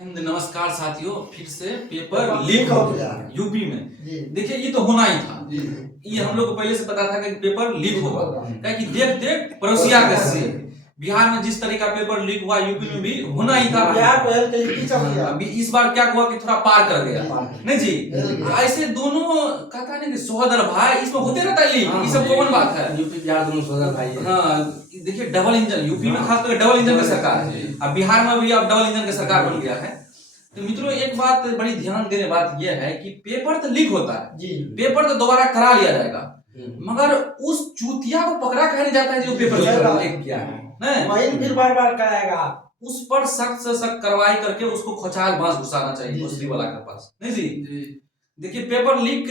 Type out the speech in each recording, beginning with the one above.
नमस्कार साथियों, फिर से पेपर लीक हो गया यूपी में। देखिए, ये तो होना ही था। ये हम लोग को पहले से पता था कि पेपर लीक होगा, क्योंकि देख देख पड़ोसिया के से बिहार में जिस तरह का पेपर लीक हुआ यूपी में भी होना ही था। अभी इस बार क्या हुआ कि थोड़ा पार कर गया, नहीं जी। ऐसे दोनों कहता है कि सोहदर भाई, इसमें होते रहता है लीक, ये सब कॉमन बात है। यूपी बिहार दोनों सोहदर भाई है। हाँ, देखिए डबल इंजन यूपी में खास करके डबल इंजन की सरकार है। अब बिहार में भी अब डबल इंजन की सरकार बन गया है। तो मित्रों, एक बात बड़ी ध्यान देने बात यह है कि पेपर तो लीक होता है, पेपर तो दोबारा करा लिया जाएगा, मगर उस चूतिया को पकड़ा कहा नहीं जाता है जो पेपर लीक किया है, वही फिर बार बार कराएगा। उस पर सख्त से सख्त कार्रवाई करके उसको खोचाल बांस घुसाना चाहिए दूसरी वाला के पास, नहीं जी। देखिए, पेपर लीक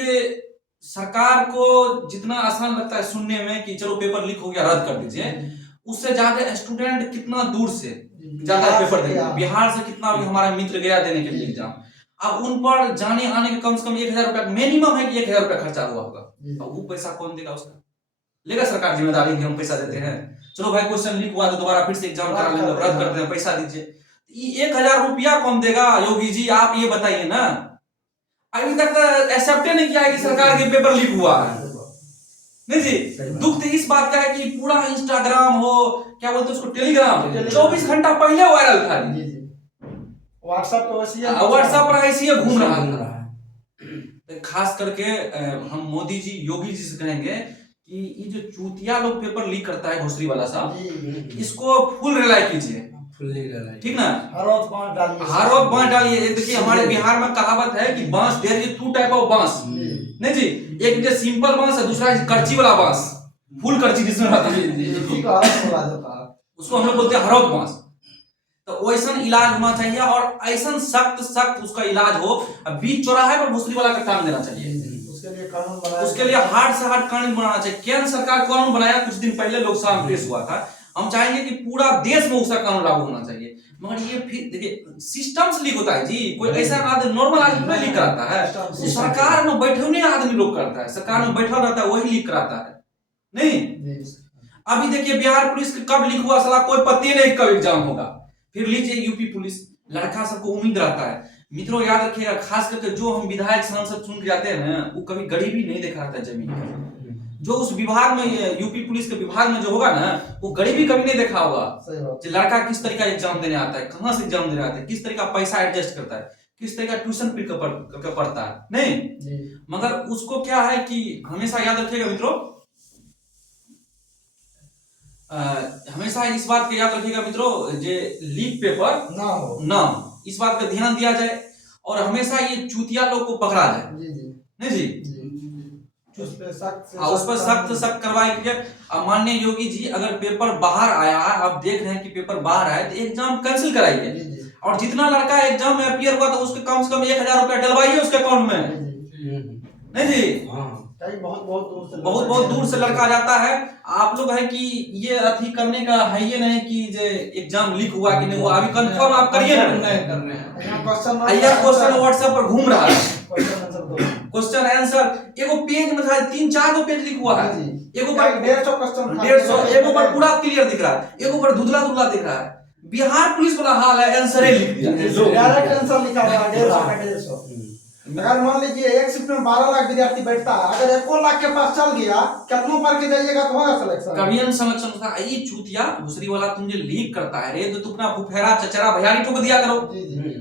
सरकार को जितना आसान लगता है सुनने में कि चलो पेपर लीक हो गया रद्द कर दीजिए, उससे ज्यादा स्टूडेंट कितना दूर से ज्यादा पेपर देंगे। बिहार से कितना भी हमारा मित्र गया देने के लिए एग्जाम, अब उन पर जाने आने के कम से कम 1000 रुपया मिनिमम है कि 1000 रुपया खर्चा हुआ होगा। अब वो पैसा कौन देगा? उसका लेगा सरकार जिम्मेदारी कि हम पैसा देते हैं। चलो भाई, क्वेश्चन लीक हुआ तो दोबारा फिर से एग्जाम करा लेंगे, रद्द कर दें, पैसा दीजिए। 1000 रुपया कौन देगा? योगी जी आप ये बताइए ना। अभी तक एक्सेप्ट नहीं किया है कि सरकार के पेपर लीक हुआ है, नहीं जी। दुख तो इस बात का है कि पूरा इंस्टाग्राम हो, क्या बोलते हैं उसको, टेलीग्राम 24 घंटा पहले वायरल था। व्हाट्सएप पर ऐसे घूम रहा था। खास करके हम मोदी जी, योगी जी से कहेंगे कि ये जो चूतिया लोग पेपर लीक करता है घोसरी वाला साहब, इसको फुल रिलाई कीजिए, ठीक ना। हर वक्त बांस डालिए। देखिए, हमारे बिहार में कहावत है कि बांस there is two type of बांस, नहीं जी। एक जो सिंपल बांस है, दूसरा करची वाला बांस, फुल करची जिसमें रहता है, उसको हम लोग बोलते हैं हरौद बांस। तो वैसा इलाज होना चाहिए और ऐसा सख्त उसका इलाज हो। बीच चौराहे पर भोसरी वाला का काम देना चाहिए। उसके लिए हार्ड से हार्ड कानून बनाना चाहिए। केंद्र सरकार कानून बनाया कुछ दिन पहले, लोकसभा में पेश हुआ था। हम चाहेंगे कि पूरा देश में उसका कानून लागू होना चाहिए। मगर ये फिर देखिए, सिस्टम से लीक होता है जी। कोई ऐसा आदमी, नॉर्मल आदमी लीक कराता है, तो सरकार में बैठे हुए आदमी लोग करता है, सरकार में बैठा रहता है वही लीक कराता है, नहीं। अभी देखिए, बिहार पुलिस कब लीक हुआ साला कोई पता नहीं कब एग्जाम होगा। फिर लीजिए यूपी पुलिस, लड़का सबको उम्मीद रहता है। मित्रों याद रखिएगा, खास करके जो हम विधायक सांसद चुन के जाते हैं ना, वो कभी गरीबी नहीं देखा रहता जमीन का। जो उस विभाग में, यूपी पुलिस के विभाग में जो होगा ना, वो गरीबी कभी नहीं देखा होगा। लड़का किस तरीका एग्जाम देने आता है, कहां से एग्जाम देने आता है, किस तरीका पैसा एडजस्ट करता है, किस तरीका ट्यूशन करके पढ़ता है, नहीं। मगर उसको क्या है कि हमेशा याद रखिएगा मित्रों, हमेशा इस बात का याद रखिएगा मित्रों, जे लीक पेपर ना हो, इस बात का ध्यान दिया जाए और हमेशा ये चूतिया लोग को पकड़ा जाए, नहीं जी। उस पर सख्त कार्रवाई कीजिए। माननीय योगी जी, अगर पेपर बाहर आया, आप देख रहे हैं कि पेपर बाहर आया, तो एग्जाम कैंसिल कराइए। और जितना लड़का एग्जाम में अपियर हुआ, तो उसके कम से कम 1000 रुपया डलवाइए उसके अकाउंट में, नहीं जी। बहुत दूर से लड़का जाता है। आप लोग है कि ये अथी करने का है, ये नहीं कि जे एग्जाम लीक हुआ कि नहीं हुआ, अभी कंफर्म आप करिए ना। क्वेश्चन व्हाट्सएप पर घूम रहा है, क्वेश्चन आंसर एगो पेज में था, 3-4 गो पेज लीक हुआ है। एगो पर 150, एगो पर पूरा क्लियर दिख रहा है, एगो पर धुंधला दिख रहा है। बिहार पुलिस वाला हाल है, आंसर लिख दिया, डायरेक्ट आंसर लिखा हुआ है 150। अगर मान लीजिए एक शिफ्ट में 12 लाख विद्यार्थी बैठता है, अगर 1 लाख के पास चल गया, कितनों पर के जाइएगा तो होगा सिलेक्शन। कभी हम समझ था ये चूतिया दूसरी वाला तुम जो लीक करता है रे, तो तू अपना फुफेरा चचरा भैयारी ठोक दिया करो।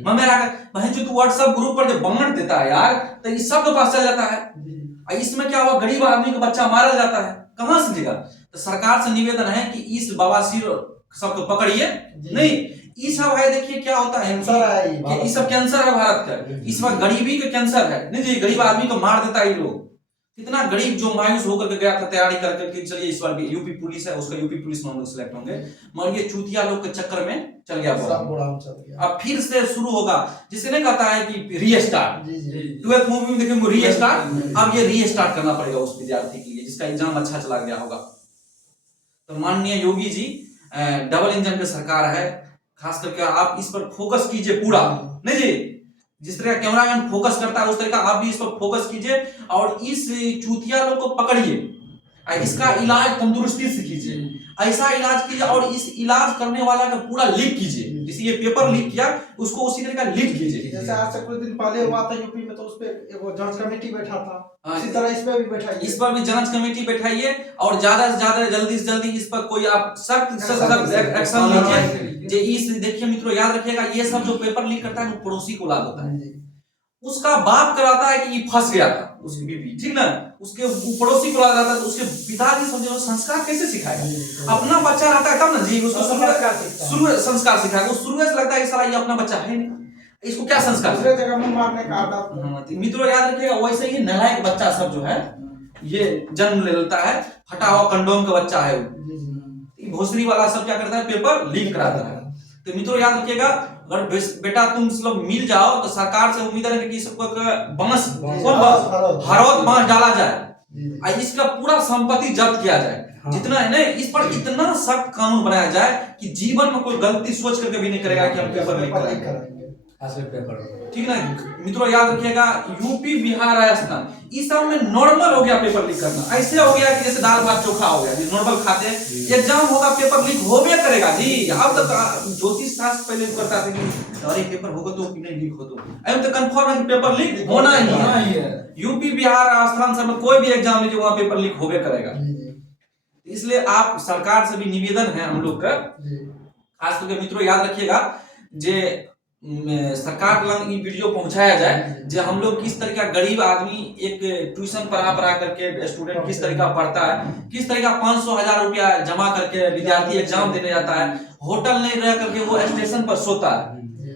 ममेरा भाई जो तू व्हाट्सएप ग्रुप पर जो बमन देता है यार, तो ये सब के पास चल जाता है। इसमें क्या हुआ, गरीब आदमी का बच्चा मारा जाता है, कहां से देगा? तो सरकार से निवेदन है कि इस बवासीर सबको पकड़िए, नहीं। ये सब है, देखिए क्या होता है, ये सब कैंसर है भारत का। इस वक्त गरीबी का कैंसर है, नहीं जी। गरीब आदमी को मार देता है ये लोग। कितना गरीब जो मायूस होकर के गया था तैयारी करके, चलिए इस बार भी यूपी पुलिस है, उसका यूपी पुलिस में हम लोग सिलेक्ट होंगे, मगर ये चूतिया लोग के चक्कर में चल गया। अब फिर से शुरू होगा, जिसे नहीं कहता है कि रीस्टार्ट। 12th मूवी में देखेंगे रीस्टार्ट। अब ये रीस्टार्ट करना पड़ेगा उस विद्यार्थी के लिए जिसका एग्जाम अच्छा चला गया होगा। तो माननीय योगी जी, डबल इंजन की सरकार है, खास करके आप इस पर फोकस कीजिए पूरा, नहीं जी। जिस तरह कैमरामैन फोकस करता है उस तरह का आप भी इस पर फोकस कीजिए और इस चूतिया लोग को पकड़िए, इसका इलाज तंदुरुस्ती से कीजिए, ऐसा इलाज कीजिए और इस इलाज करने वाला का पूरा लीक कीजिए। ये पेपर लीक किया, उसको उसी तरह का लीक कीजिए। जैसे आज से कुछ दिन पहले हुआ था यूपी में, तो उस पे एक जांच कमेटी बैठा था, हाँ, इसी तरह इस पे भी बैठाइए, इस पर भी जांच कमेटी बैठाइए और ज्यादा से ज्यादा जल्दी से जल्दी इस पर कोई आप सख्त एक्शन लीजिए। जे इस देखिए मित्रों, याद रखिएगा, ये सब जो पेपर लीक करता है वो पड़ोसी को ला देता है, उसका बाप कराता है कि ये फंस गया था उसकी बीबी, ठीक ना, उसके पड़ोसी को ला रहा था, तो उसके पिताजी समझो संस्कार कैसे सिखाएगा? अपना बच्चा रहता है तब ना जी, उसको शुरू संस्कार सिखाएगा। वो शुरू से लगता है कि साला ये अपना बच्चा है नहीं, इसको क्या संस्कार? दूसरे जगह मुंह मारने का आदत। मित्रों याद रखिएगा, वैसे ही नालायक बच्चा सब जो है ये जन्म ले लेता है, फटा हुआ कंडोम का बच्चा है, भोसरी वाला सब क्या करता है, पेपर लीक कराता है। तो मित्रों याद रखिएगा, अगर बेटा तुम लोग मिल जाओ तो सरकार से उम्मीद है कि सबको बांस, हरौद बांस डाला जाए, इसका पूरा संपत्ति जब्त किया जाए, जितना है ना, इस पर इतना सख्त कानून बनाया जाए कि जीवन में कोई गलती सोच करके भी नहीं करेगा कि हम पेपर लीक करेंगे, ठीक ना। मित्रों याद रखिएगा, यूपी बिहार राजस्थान इस सब में नॉर्मल हो गया पेपर लीक करना, ऐसे हो गया कि जैसे दाल भात चोखा हो गया जी, नॉर्मल खाते हैं, एग्जाम होगा पेपर लीक होबे करेगा जी। अब तक ज्योतिष शास्त्र पहले करता था कि अरे पेपर होगा तो नहीं लीक हो, तो अब तो कंफर्म है कि पेपर लीक होना ही है। यूपी बिहार राजस्थान सब में कोई भी एग्जाम लीजिए वहां पेपर लीक होबे करेगा। इसलिए आप सरकार से भी निवेदन है हम लोग का, खास करके मित्रों याद रखिएगा, जे सरकार लंग ये वीडियो पहुंचाया जाए, जो हम लोग किस तरह का गरीब आदमी एक ट्यूशन पढ़ा करके स्टूडेंट किस तरह का पढ़ता है, किस तरह का 500,000 रुपया जमा करके विद्यार्थी एग्जाम देने जाता है, होटल नहीं रह करके वो स्टेशन पर सोता है,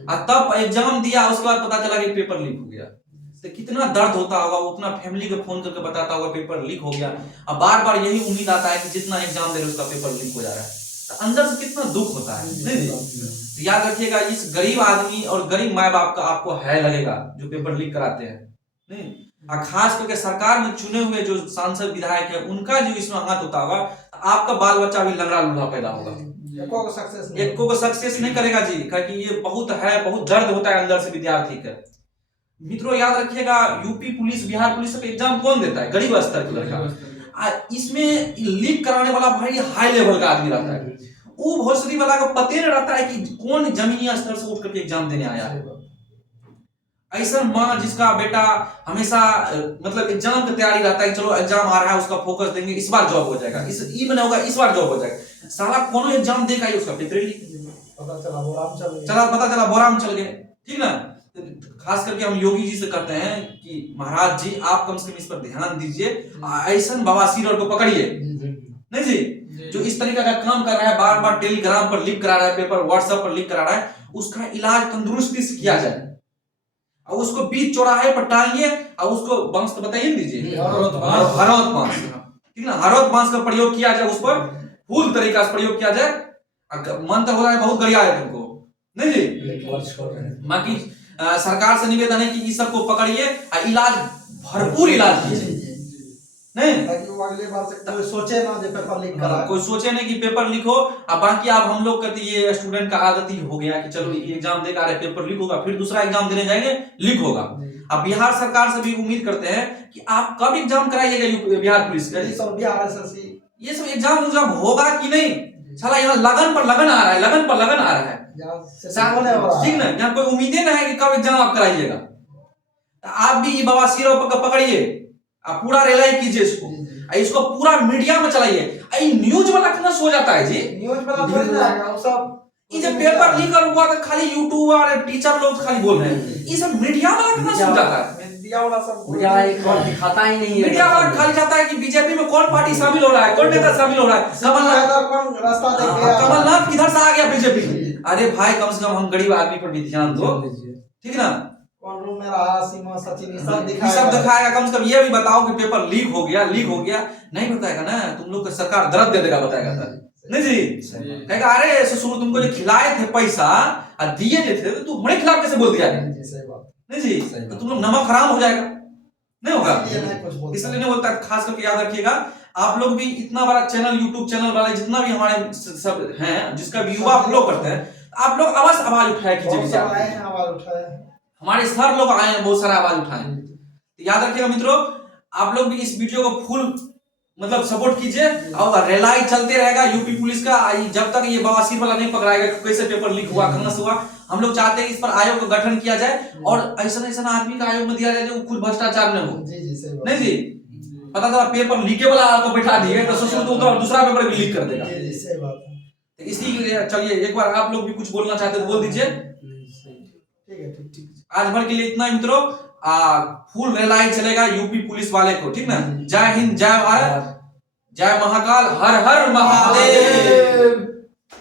और तब एग्जाम दिया, उसके बाद पता चला कि पेपर लीक हो गया, तो कितना दर्द होता होगा, वो अपना फैमिली को फोन करके बताता होगा पेपर लीक हो गया, और बार बार यही उम्मीद आता है कि जितना एग्जाम दे रहे उसका पेपर लीक हो जा रहा है, तो अंदर से कितना दुख होता है, नहीं? तो याद रखिएगा, इस गरीब आदमी और गरीब माँ बाप का आपको है लगेगा जो पेपर लीक कराते हैं, नहीं? और खास करके सरकार में चुने हुए जो सांसद विधायक है, उनका जो इसमें हाथ होता होगा, आपका बाल बच्चा भी लंगड़ा लूल्हा पैदा होगा, एको को सक्सेस नहीं करेगा जी, क्योंकि ये बहुत दर्द होता है अंदर से विद्यार्थी का। मित्रों याद रखिएगा, यूपी पुलिस बिहार पुलिस का एग्जाम कौन देता है? गरीब स्तर का लड़का। इसमें लीक कराने वाला भाई हाई लेवल का आदमी रहता है, वो भोसरी वाला को पते नहीं रहता है कि कौन जमीनी स्तर से उठ करके एग्जाम देने आया है। ऐसा माँ जिसका बेटा हमेशा मतलब एग्जाम की तैयारी रहता है, चलो एग्जाम आ रहा है उसका फोकस देंगे, इस बार जॉब हो जाएगा, इस में होगा इस बार जॉब हो जाएगा, साला कौन एग्जाम देगा उसका पेपर लीक, पता चला बोराम चल गए, ठीक ना। खास करके हम योगी जी से कहते हैं कि महाराज जी आप कम से कम इस पर ध्यान दीजिए, ऐसा बवासीर को पकड़िए, नहीं जी, जो इस तरीके का काम कर रहा है, बार बार टेलीग्राम पर लीक करा रहा है, पेपर व्हाट्सएप पर लीक करा रहा है, उसका इलाज तंदुरुस्ती से किया जाए, और उसको बीच चौराहे पर टांगिए, और उसको बांस तो बताइए दीजिए, हरौद बांस, ठीक ना, हरौद बांस का प्रयोग किया जाए, उस पर फूल तरीका से प्रयोग किया जाए, मंत्र हो रहा है बहुत गरिया है तुमको, नहीं जी। बाकी सरकार से निवेदन है कि इस सबको पकड़िए और इलाज भरपूर इलाज कीजिए, नहीं ताकि वो अगले बार से कोई सोचे ना जो पेपर लीक करा, कोई सोचे नहीं कि पेपर लीक हो। अब बाकी आप हम लोग कहते ये स्टूडेंट का आदत ही हो गया कि चलो ये एग्जाम देकर आ रहे पेपर लीक होगा, फिर दूसरा एग्जाम देने जाएंगे लीक होगा। अब बिहार सरकार से भी उम्मीद करते हैं कि आप कब एग्जाम कराइएगा बिहार पुलिस का, ये सब एग्जाम होगा कि नहीं, साला यहाँ लगन पर लगन आ रहा है, लगन पर लगन आ रहा है, ठीक ना, यहाँ कोई उम्मीदें ना है कि कब एग्जाम आप कराइएगा। आप भी बवासीरों पर पकड़िए, आप पूरा रिलाई कीजिए इसको पूरा मीडिया में चलाइए। न्यूज वाला कितना सो जाता है जी, न्यूज वाला थोड़ी ना है, वो सब ये जब पेपर लीक हुआ तो खाली यूट्यूब और टीचर लोग खाली बोल रहे हैं, ये सब मीडिया वाला कितना सो जाता है, मीडिया वाला सब दिखाता ही नहीं है, मीडिया वाला खाली चाहता है कि बीजेपी में कौन पार्टी शामिल हो रहा है, कौन नेता शामिल हो रहा है, कमलनाथ किधर से आ गया बीजेपी। अरे भाई कम से कम हम गरीब आदमी पर भी ध्यान दो, ठीक ना, कौन रूम में रहा, सीमा सचिन सब दिखाएगा, कम से कम ये भी बताओ कि पेपर लीक हो गया नहीं बताएगा ना, तुम लोग को सरकार दर्द दे देगा, बताएगा नहीं जी, कहेगा अरे ससुर तुमको जो खिलाए थे पैसा और दिए थे तो तू हमारे खिलाफ कैसे बोल दिया, नहीं जी, तो तुम लोग नमक हराम हो जाएगा, नहीं होगा, इसलिए नहीं बोलता। खास करके याद रखिएगा, आप लोग भी इतना बड़ा चैनल यूट्यूब चैनल वाले जितना भी हमारे सब हैं, जिसका भी युवा फॉलो करते हैं, आप लोग अवश्य आवाज उठाया कीजिए, हमारे सर लोग आए हैं, बहुत सारा आवाज उठाए, याद रखिएगा मित्रों, आप लोग भी इस वीडियो को फुल मतलब सपोर्ट कीजिए और रेलाई चलते रहेगा यूपी पुलिस का। जब तक ये बवासीर वाला नहीं पकड़ाएगा कैसे पेपर लीक हुआ, कहां से हुआ। हम लोग चाहते हैं इस पर आयोग का गठन किया जाए और ऐसा आदमी का आयोग में दिया जाए जो खुद भ्रष्टाचार न हो। जी जी सही बात। नहीं जी, पता चला पेपर लीके वाला को बैठा दिए तो सोचो तो दूसरा पेपर भी लीक कर देगा। जी जी सही बात है। तो इसलिए चलिए एक बार आप लोग भी कुछ बोलना चाहते हैं तो बोल दीजिए। ठीक है ठीक। आज भर के लिए इतना ही मित्रों। फुल रेलाई चलेगा यूपी पुलिस वाले को, ठीक ना। जय हिंद, जय भारत, जय महाकाल, हर हर महादेव।